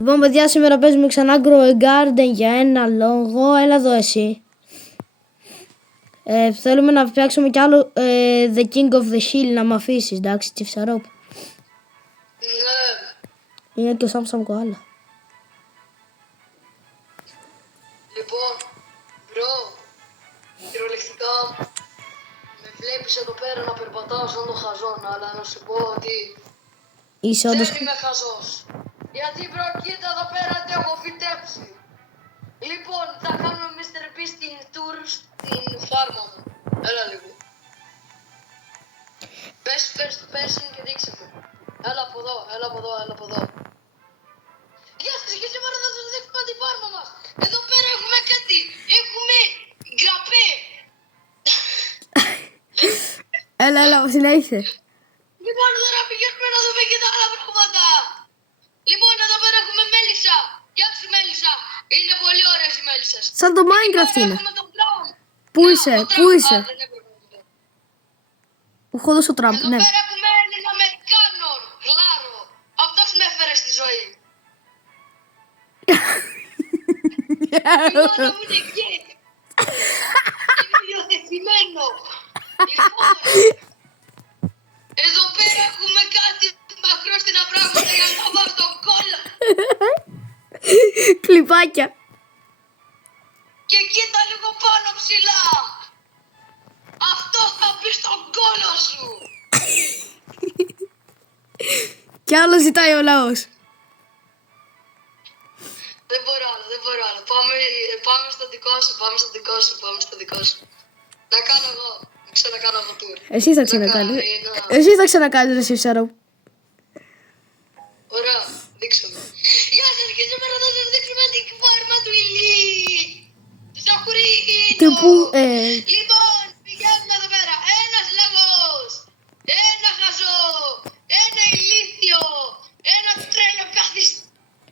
Λοιπόν, παιδιά, σήμερα παίζουμε ξανά Grow a Garden για ένα λόγο. Έλα εδώ εσύ. Θέλουμε να φτιάξουμε κι άλλο The King of the Hill, να μ' αφήσεις, εντάξει, Τσιφσαρόπ. Ναι. Είναι και ο Σάμσαμ Κοάλα. Λοιπόν, μπρο, κυριολεκτικά με βλέπεις εδώ πέρα να περπατάω σαν τον χαζόν, αλλά να σου πω ότι Είσαι όντως... δεν είμαι χαζός. Γιατί μπρο, κοίτα εδώ πέρα τι έχω φυτέψει. Λοιπόν, θα κάνουμε Mr. Beast στην tour στην φάρμα μου. Έλα λίγο. Πες first person και δείξε μου. Έλα από εδώ, έλα από εδώ, έλα από εδώ. Γεια σας και σήμερα θα σας δείξουμε τη φάρμα μας. Εδώ πέρα έχουμε κάτι. Έχουμε γκραπέ. Έλα, συνέχισε. Λοιπόν, τώρα πηγαίνουμε να δούμε και τα άλλα πράγματα. Λοιπόν, εδώ πέρα έχουμε μέλισσα. Γεια σου μέλισσα. Είναι πολύ ωραίες οι μέλισσες. Σαν το Minecraft είναι. Έχουμε τον Brown. Πού είσαι, πού είσαι. Που έχω δώσει ο Τραμπ, Εδώ ναι. πέρα έχουμε έναν Αμερικάνο, Γλάρο. Αυτός με έφερε στη ζωή. Η μάνα μου είναι γκέι. Είναι υιοθετημένο. Λοιπόν, εδώ πέρα έχουμε κάτι μακρόστινα πράγματα για να βάλω τον κόλλα. Κλιπάκια. Και κοίτα λίγο πάνω ψηλά. Αυτό θα μπει στον κόλλο σου. Κι άλλο ζητάει ο λαός. Δεν μπορώ άλλο. Πάμε στο δικό σου, πάμε στο δικό σου. Να κάνω εγώ, να ξανακάνω εγώ tour. Εσύ θα ξανακάνεις. Εσύ θα ξανακάνεις, ρε Τσιφσαρόπ. Ωραία, δείξε μου. Γεια σας και σήμερα θα σας δείξουμε την φάρμα του Ηλί. Του Σαχουρίνου. Και που, Λοιπόν, πηγαίνουμε εδώ πέρα. Ένας λαγός, ένα χαζό, ένα ηλίθιο, ένα τρέλο καθιστό.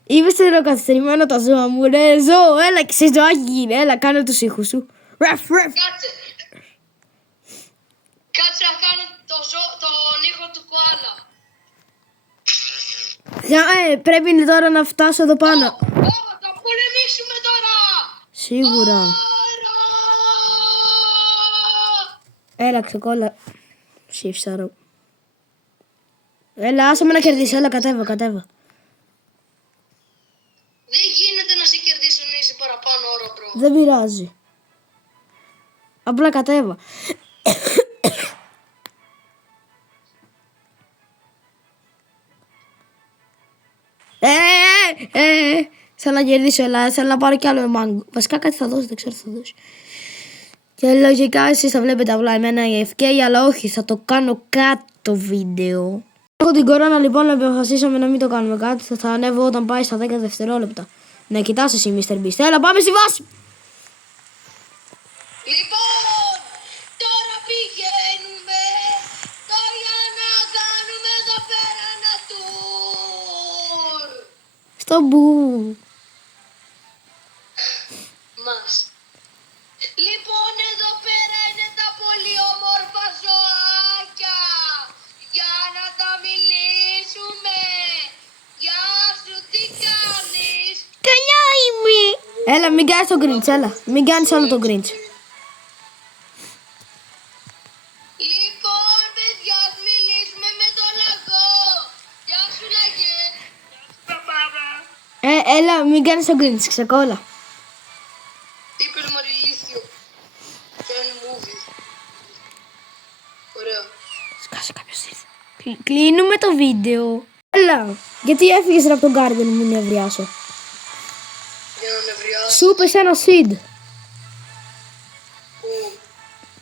Είμαι στερεοκαθυστερημένο τα ζώα μου, ρε ζώο, έλα και σε ζωάκι γίνε, έλα κάνε τους ήχους σου. Ρεφ. Κάτσε να κάνω τον ήχο του κοάλα. Πρέπει τώρα να φτάσω εδώ πάνω. Θα πολεμήσουμε τώρα. Σίγουρα. Άρα. Έλα ξεκόλα. Τσιφσαρόπ. Έλα άσε με να κερδίσω, έλα κατέβα. Δεν γίνεται να σε κερδίσω να είσαι παραπάνω ώρα, μπρο. Δεν πειράζει. Απλά κατέβα. Θέλω να κερδίσω, έλα, θέλω να πάρω κι άλλο μάγκο. Βασικά κάτι θα δώσει, δεν ξέρω τι θα δώσει. Και λογικά εσείς θα βλέπετε απλά εμένα η FK, αλλά όχι, θα το κάνω κάτω βίντεο. Έχω την κορώνα λοιπόν, αποφασίσαμε να μην το κάνουμε κάτι. Θα ανέβω όταν πάει στα 10 δευτερόλεπτα. Να κοιτάς εσύ Mr. Beast. Έλα πάμε στη βάση. Λοιπόν, τώρα πηγαίνουμε για να κάνουμε εδώ πέρα ένα tour. Στο μπου. Μας. Λοιπόν, εδώ πέρα είναι τα πολύ όμορφα ζωάκια. Για να τα μιλήσουμε. Γεια σου, τι κάνεις? Καλά είμαι. Έλα μην κάνεις τον Grinch, έλα. Μην κάνεις όλο τον Grinch. Λοιπόν, παιδιά, ας μιλήσουμε με τον λαγό. Γεια σου, λαγέ. Έλα μην κάνεις τον Grinch, ξεκόλα. Τι είπες, μωρή ηλίθιο. Κάνει movie. Ωραία. Σκάσε κάποιος ήρθε. Κλείνουμε το βίντεο. Έλα. Γιατί έφυγες από τον Garden μου νευριάσω. Για να νευριάσω. Σου είπες ένα seed. Που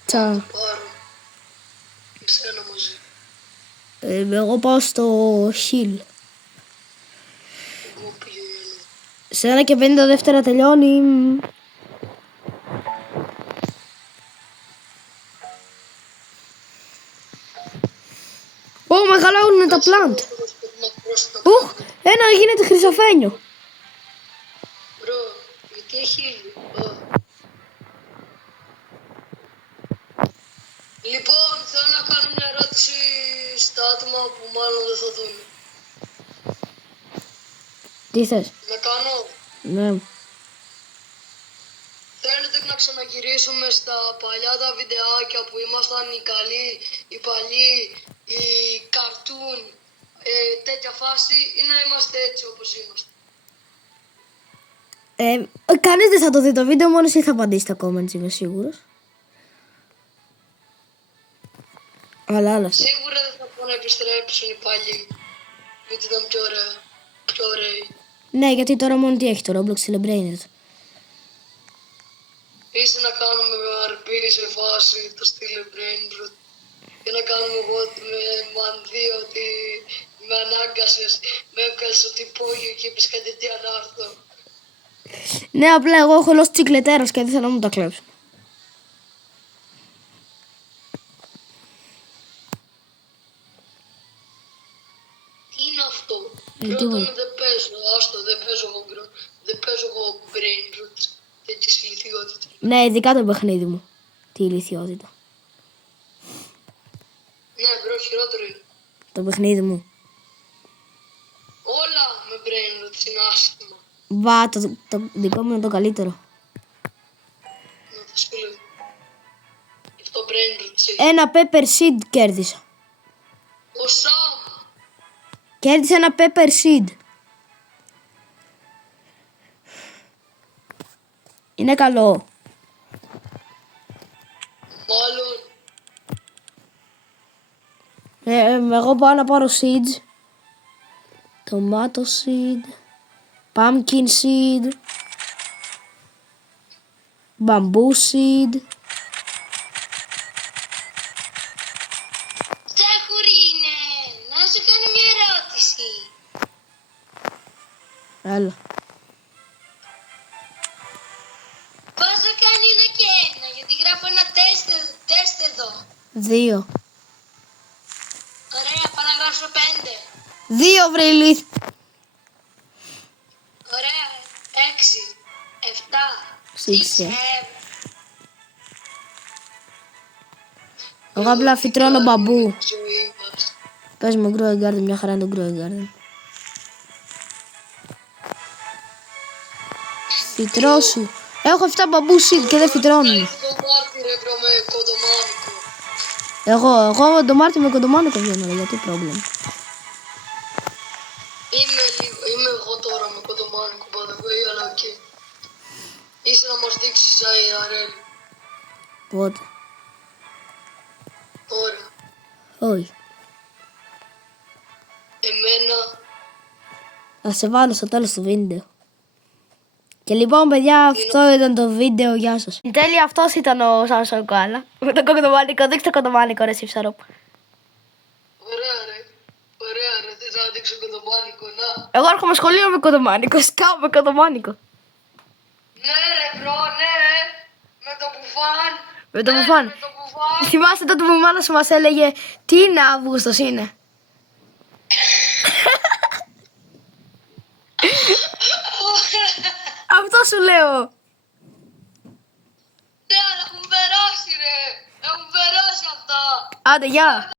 Τσα. πάρω. Και σένα μαζί. Εγώ πάω στο hill. Εγώ πηγαίνω. Σε 1 και 50 δεύτερα τελειώνει. Ω, μεγαλώνουν τα plant. Ουχ, ένα γίνεται χρυσαφένιο. Μπρο, γιατί έχει ήλιο. Λοιπόν, θέλω να κάνω μια ερώτηση στα άτομα που μάλλον δεν θα δουν. Τι θες? Να κάνω. Ναι. Θέλετε να ξαναγυρίσουμε στα παλιά τα βιντεάκια που ήμασταν οι καλοί, οι παλιοί, οι καρτούν, τέτοια φάση, ή να είμαστε έτσι όπως είμαστε? Κανείς δεν θα το δει το βίντεο, μόνο εσύ θα απαντήσει τα comments, είμαι σίγουρος. Αλλά άλλα. Σίγουρα δεν θα πω να επιστρέψουν οι παλιοί, γιατί ήταν πιο ωραία, πιο ωραίοι. Ναι, γιατί τώρα μόνο τι έχει το Roblox Celebrated. Ίσα να κάνουμε με RP σε φάση το στυλ Brainroot και να κάνουμε εγώ με μανδύ ότι με ανάγκασες, με έβγαλες ότι υπόγειο και είπες κατευθείαν να έρθω. Ναι, απλά εγώ έχω λόγω τσικλετέρας και δεν θέλω να μου τα κλέψουν. Τι είναι αυτό? τίποτα. Πρώτον δεν παίζω, άστο, δεν παίζω εγώ Brainroot, τέτοιες ηλικιότητες. Ναι, ειδικά το παιχνίδι μου. Τι ηλικιότητα. Ναι, μπρο, χειρότερο είναι. Το παιχνίδι μου. Όλα με Brainroot είναι άσχημα. Βα, το δικό μου είναι το καλύτερο. Να το στείλω. Γι' αυτό Brainroot έχει. Ένα pepper seed κέρδισα. Ο Σαμ. Κέρδισα ένα pepper seed. Είναι καλό. Μάλλον. Εγώ πάω να πάρω seeds. Tomato seed. Pumpkin seed. Bamboo seed. Τσαχουρίνε, να σου κάνω μια ερώτηση. Έλα. Πόσα κάνει ένα και ένα, γιατί γράφω ένα τεστ εδώ. 2. Ωραία, πάω να γράψω 5. 2 βρε ηλίθ. Ωραία, 6, 7, Σίξε. 6, 7. Εγώ απλά φυτρώνω μπαμπού. Πες μου growing garden, μια χαρά είναι το growing garden. Φυτρώσου. Έχω 7 μπαμπού seed και δεν φυτρώνουν. Το Μάρτι ρε μπρο με κοντομάνικο. Εγώ το Μάρτι με κοντομάνικο βγαίνω, γιατί πρόβλημα. Είμαι εγώ τώρα με κοντομάνικο by αλλά οκ. Είσαι να μας δείξεις IRL. Πότε. Ωραία. Όχι. Εμένα. Θα σε βάλω στο τέλος του βίντεο. Και λοιπόν παιδιά, αυτό ήταν το βίντεο, γεια σας. Εν τέλει αυτός ήταν ο Σάμσον Κοάλα. Με το κοντομάνικο, δείξτε το κοντομάνικο ρε Σιψαρόπ. Ωραία ρε, θες να δείξω κοντομάνικο, να. Εγώ έρχομαι σχολείο με κοντομάνικο, σκάω με κοντομάνικο. Ναι ρε μπρο, ναι. Με το μπουφάν. Με το μπουφάν. Με το μπουφάν. Θυμάστε τότε που η μάνα σου μας έλεγε τι είναι Αύγουστος είναι. Αυτό σου λέω. Ναι, αλλά έχουν περάσει ρε. Έχουν περάσει αυτά. Άντε, γεια.